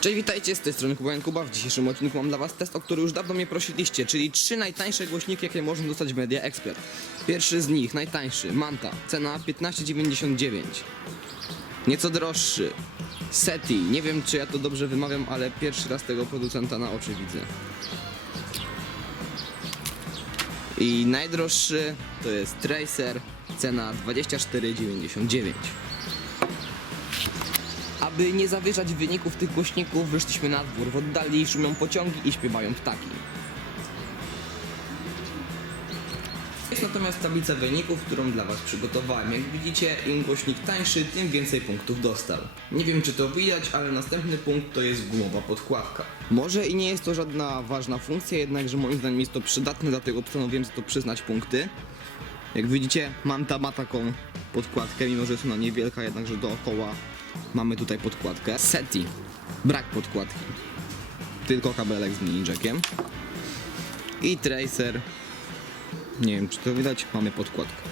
Cześć, witajcie, z tej strony Kuba Kuba. W dzisiejszym odcinku mam dla was test, o który już dawno mnie prosiliście, czyli trzy najtańsze głośniki, jakie można dostać w Media Expert. Pierwszy z nich, najtańszy, Manta, cena 15,99. Nieco droższy, SETI, nie wiem czy ja to dobrze wymawiam, ale pierwszy raz tego producenta na oczy widzę. I najdroższy to jest Tracer, cena 24,99. Aby nie zawyżać wyników tych głośników, wyszliśmy na dwór. W oddali szumią pociągi i śpiewają ptaki. Jest natomiast tablica wyników, którą dla Was przygotowałem. Jak widzicie, im głośnik tańszy, tym więcej punktów dostał. Nie wiem czy to widać, ale następny punkt to jest gumowa podkładka. Może i nie jest to żadna ważna funkcja, jednakże moim zdaniem jest to przydatne, dlatego postanowiłem za to przyznać punkty. Jak widzicie, Manta ma taką podkładkę, mimo że jest ona niewielka, jednakże dookoła mamy tutaj podkładkę. SETI, brak podkładki, tylko kabelek z mini jackiem. I Tracer, nie wiem czy to widać, mamy podkładkę.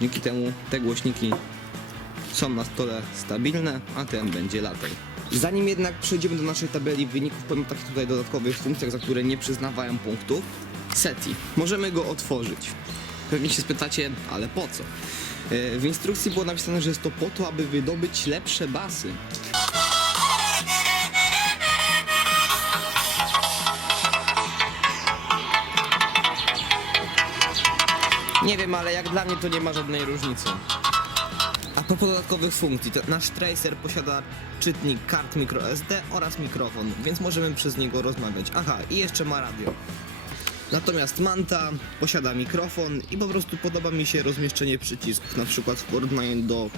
Dzięki temu te głośniki są na stole stabilne, a ten będzie latał. Zanim jednak przejdziemy do naszej tabeli wyników, powiem takich tutaj dodatkowych funkcjach, za które nie przyznawałem punktów. SETI. Możemy go otworzyć. Pewnie się spytacie, ale po co? E, W instrukcji było napisane, że jest to po to, aby wydobyć lepsze basy. Nie wiem, ale jak dla mnie to nie ma żadnej różnicy. A propos dodatkowych funkcji, to nasz Tracer posiada czytnik kart microSD oraz mikrofon, więc możemy przez niego rozmawiać. Aha, i jeszcze ma radio. Natomiast Manta posiada mikrofon i po prostu podoba mi się rozmieszczenie przycisków. Na przykład w porównaniu do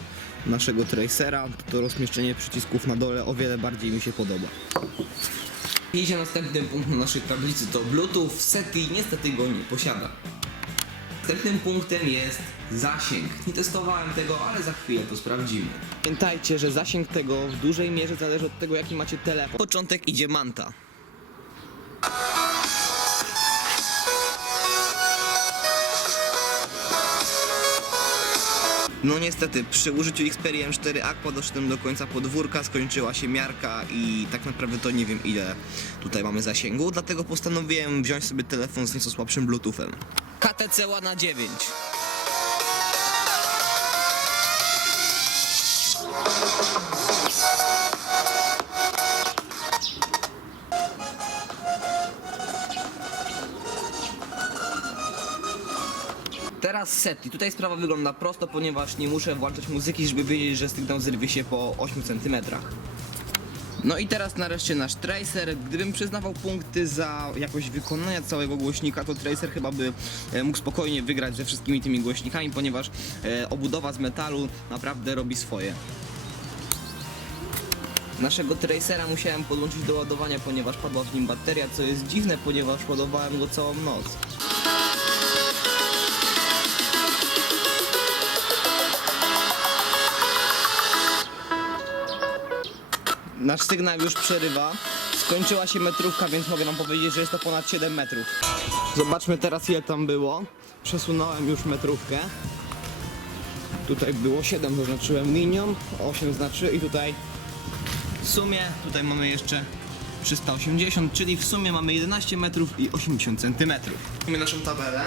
naszego Tracera, to rozmieszczenie przycisków na dole o wiele bardziej mi się podoba. Idzie następny punkt na naszej tablicy to Bluetooth. SETI niestety go nie posiada. Następnym punktem jest zasięg. Nie testowałem tego, ale za chwilę to sprawdzimy. Pamiętajcie, że zasięg tego w dużej mierze zależy od tego, jaki macie telefon. Początek idzie Manta. No niestety, przy użyciu Xperia M4 Aqua doszedłem do końca podwórka, skończyła się miarka i tak naprawdę to nie wiem ile tutaj mamy zasięgu, dlatego postanowiłem wziąć sobie telefon z nieco słabszym bluetoothem. KTC Łana 9. Teraz SETI. Tutaj sprawa wygląda prosto, ponieważ nie muszę włączać muzyki, żeby wiedzieć, że sygnał zerwie się po 8 cm. No i teraz nareszcie nasz Tracer. Gdybym przyznawał punkty za jakość wykonania całego głośnika, to Tracer chyba by e, mógł spokojnie wygrać ze wszystkimi tymi głośnikami, ponieważ e, obudowa z metalu naprawdę robi swoje. Naszego Tracera musiałem podłączyć do ładowania, ponieważ padła w nim bateria, co jest dziwne, ponieważ ładowałem go całą noc. Nasz sygnał już przerywa. Skończyła się metrówka, więc mogę wam powiedzieć, że jest to ponad 7 metrów. Zobaczmy teraz ile tam było. Przesunąłem już metrówkę. Tutaj było 7, zaznaczyłem linią, 8 znaczy i tutaj w sumie tutaj mamy jeszcze 380, czyli w sumie mamy 11 metrów i 80 centymetrów. Mamy naszą tabelę.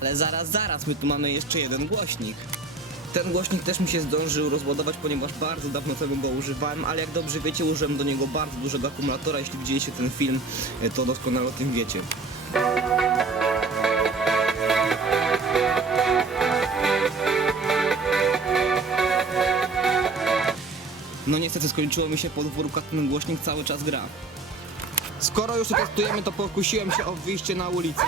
Ale zaraz, zaraz, my tu mamy jeszcze jeden głośnik. Ten głośnik też mi się zdążył rozładować, ponieważ bardzo dawno tego go używałem, ale jak dobrze wiecie, użyłem do niego bardzo dużego akumulatora. Jeśli widzieliście ten film, to doskonale o tym wiecie. No niestety skończyło mi się podwórko, a ten głośnik cały czas gra. Skoro już testujemy, to pokusiłem się o wyjście na ulicę.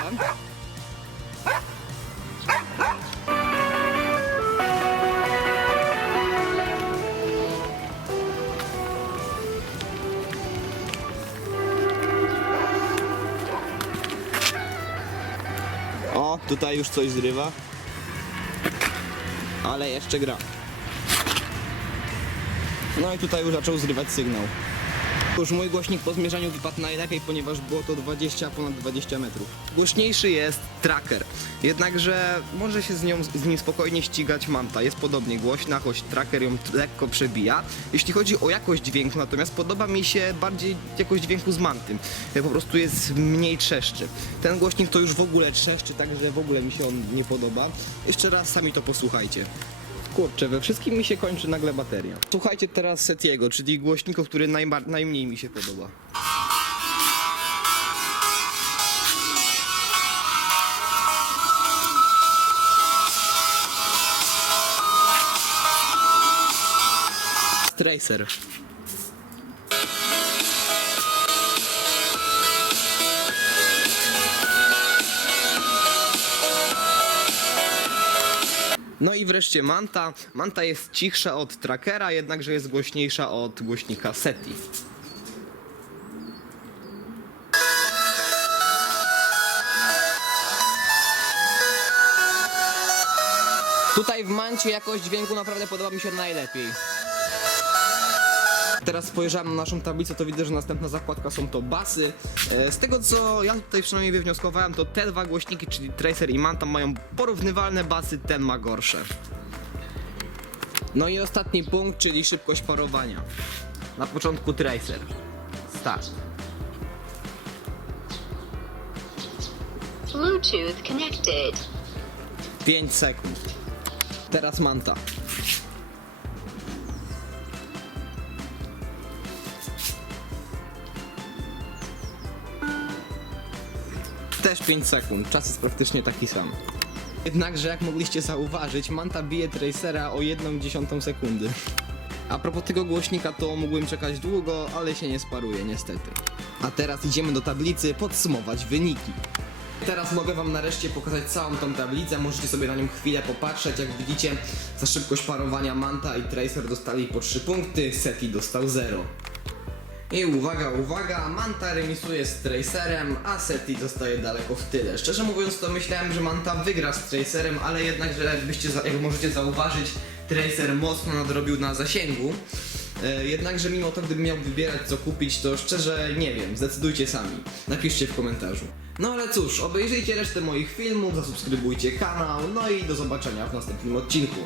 O, tutaj już coś zrywa. Ale jeszcze gra. No i tutaj już zaczął zrywać sygnał. Już mój głośnik po zmierzaniu wypadł najlepiej, ponieważ było to 20, ponad 20 metrów. Głośniejszy jest tracker, jednakże może się z, nią, z nim spokojnie ścigać Manta. Jest podobnie głośna, choć tracker ją lekko przebija. Jeśli chodzi o jakość dźwięku, natomiast podoba mi się bardziej jakość dźwięku z Mantym. E, Po prostu jest mniej trzeszczy. Ten głośnik to już w ogóle trzeszczy, także w ogóle mi się on nie podoba. Jeszcze raz sami to posłuchajcie. Kurczę, we wszystkim mi się kończy nagle bateria. Słuchajcie teraz Setiego, czyli głośnika, który najmniej mi się podoba. Tracer. No i wreszcie Manta. Manta jest cichsza od trackera, jednakże jest głośniejsza od głośnika SETI. Tutaj w Mancie jakość dźwięku naprawdę podoba mi się najlepiej. Teraz spojrzałem na naszą tablicę, to widzę, że następna zakładka są to basy. E, Z tego co ja tutaj przynajmniej wywnioskowałem, to te dwa głośniki, czyli Tracer i Manta mają porównywalne basy, ten ma gorsze. No i ostatni punkt, czyli szybkość parowania. Na początku Tracer. Start. Bluetooth connected. 5 sekund. Teraz Manta. Też 5 sekund, czas jest praktycznie taki sam. Jednakże jak mogliście zauważyć, Manta bije Tracera o 1 dziesiątą sekundy. A propos tego głośnika, to mógłbym czekać długo, ale się nie sparuje niestety. A teraz idziemy do tablicy podsumować wyniki. Teraz mogę wam nareszcie pokazać całą tą tablicę, możecie sobie na nią chwilę popatrzeć. Jak widzicie, za szybkość parowania Manta i Tracer dostali po 3 punkty, Seti dostał 0. I uwaga, uwaga, Manta remisuje z Tracerem, a Seti zostaje daleko w tyle. Szczerze mówiąc to myślałem, że Manta wygra z Tracerem, ale jednakże jakbyście, za- jak możecie zauważyć, Tracer mocno nadrobił na zasięgu. E, jednakże mimo to, gdybym miał wybierać co kupić, to szczerze nie wiem, zdecydujcie sami. Napiszcie w komentarzu. No ale cóż, obejrzyjcie resztę moich filmów, zasubskrybujcie kanał, no i do zobaczenia w następnym odcinku.